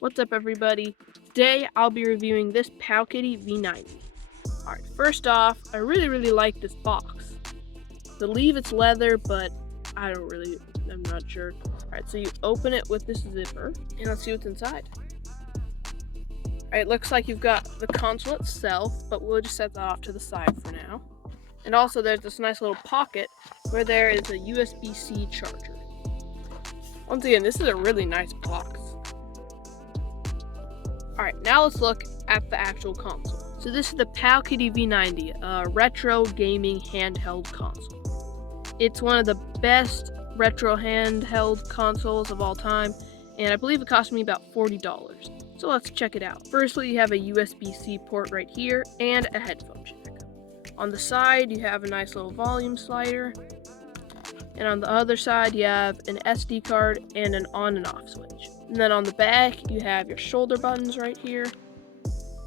What's up, everybody? Today I'll be reviewing this POWKIDDY v90. Alright, first off, I really like this box. I believe it's leather, but I'm not sure. Alright, so you open it with this zipper, and let's see what's inside. Alright, looks like you've got the console itself, but we'll just set that off to the side for now. And also there's this nice little pocket where there is a USB-C charger. Once again, this is a really nice box. Alright, now let's look at the actual console. So this is the POWKIDDY v90, a retro gaming handheld console. It's one of the best retro handheld consoles of all time, and I believe it cost me about $40. So let's check it out. Firstly, you have a USB-C port right here and a headphone jack. On the side, you have a nice little volume slider. And on the other side, you have an SD card and an on and off switch. And then on the back, you have your shoulder buttons right here.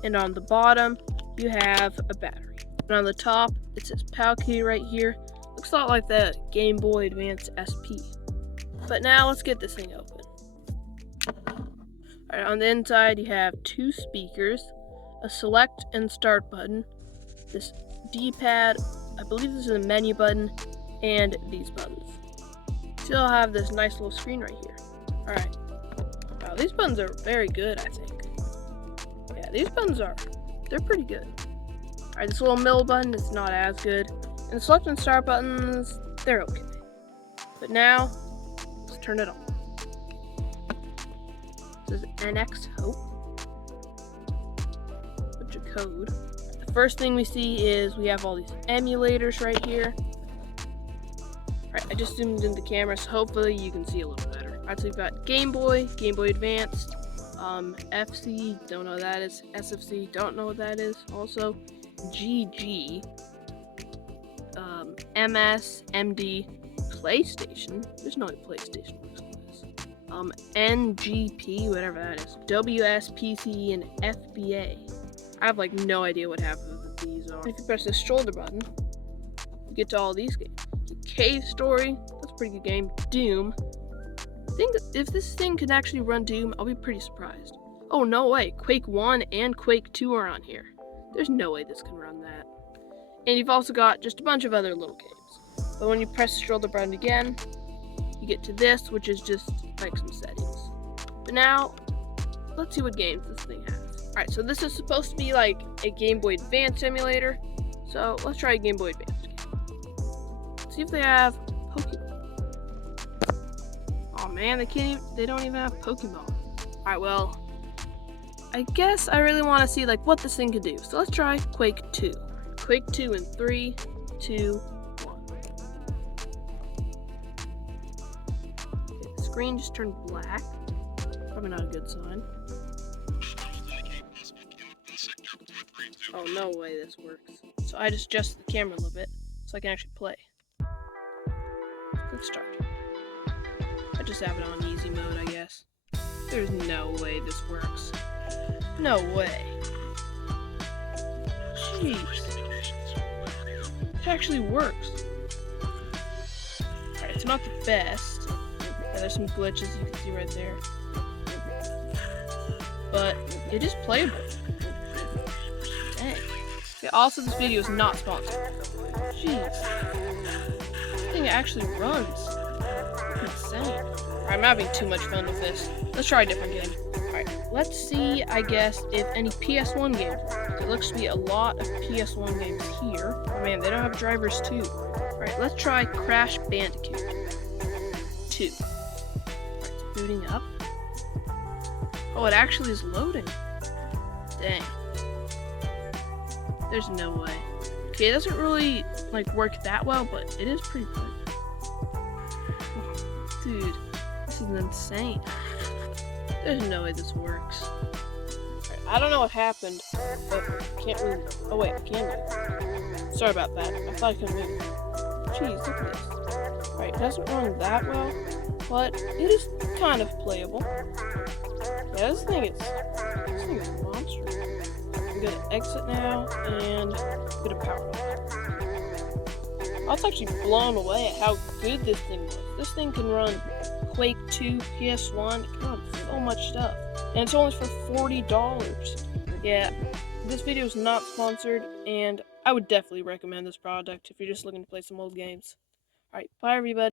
And on the bottom, you have a battery. And on the top, it says POWKIDDY right here. Looks a lot like the Game Boy Advance SP. But now let's get this thing open. Alright, on the inside, you have two speakers, a select and start button, this D-pad, I believe this is a menu button, and these buttons. Still have this nice little screen right here. Alright. Wow, these buttons are very good, I think. Yeah, these buttons they're pretty good. Alright, this little middle button is not as good. And the select and start buttons, they're okay. But now, let's turn it on. This is NX Hope. Bunch of code. The first thing we see is we have all these emulators right here. Alright, I just zoomed in the camera, so hopefully you can see a little better. Alright, so we've got Game Boy, Game Boy Advance, FC, don't know what that is, SFC, don't know what that is, also GG, MS, MD, PlayStation, there's no PlayStation works on this, NGP, whatever that is, WSPC, and FBA. I have like no idea what half of these are. If you press this shoulder button, you get to all these games. Cave Story, that's a pretty good game. Doom. I think if this thing can actually run Doom, I'll be pretty surprised. Oh, no way. Quake 1 and Quake 2 are on here. There's no way this can run that. And you've also got just a bunch of other little games. But when you press the shoulder button again, you get to this, which is just like some settings. But now, let's see what games this thing has. Alright, so this is supposed to be like a Game Boy Advance emulator. So let's try a Game Boy Advance. See if they have Pokemon. Oh man, they don't even have Pokemon. Alright, well, I guess I really want to see like what this thing can do. So let's try Quake 2. Quake 2 in 3, 2, 1. Okay, the screen just turned black. Probably not a good sign. Oh, no way this works. So I just adjust the camera a little bit so I can actually play. Let's start. I just have it on easy mode, I guess. There's no way this works. No way. Jeez. It actually works. Alright, it's not the best. Yeah, there's some glitches you can see right there. But it is playable. Dang. Yeah, also, this video is not sponsored. Jeez. This thing actually runs. Insane. Alright, I'm having too much fun with this. Let's try a different game. Alright, let's see, I guess, if any PS1 games work. There looks to be a lot of PS1 games here. Oh man, they don't have drivers too. Alright, let's try Crash Bandicoot 2. Alright, it's booting up. Oh, it actually is loading. Dang. There's no way. Okay, it doesn't really like work that well, but it is pretty good. Oh, dude, this is insane. There's no way this works. Right, I don't know what happened, but I can't move. Oh wait, I can move. Sorry about that. I thought I could move. Jeez, look at this. Right, it doesn't run that well, but it is kind of playable. Yeah, this thing is a monster. I'm gonna exit now and go to power off. I was actually blown away at how good this thing was. This thing can run Quake 2, PS1, it can run so much stuff. and it's only for $40. Yeah, this video is not sponsored, and I would definitely recommend this product if you're just looking to play some old games. Alright, bye everybody.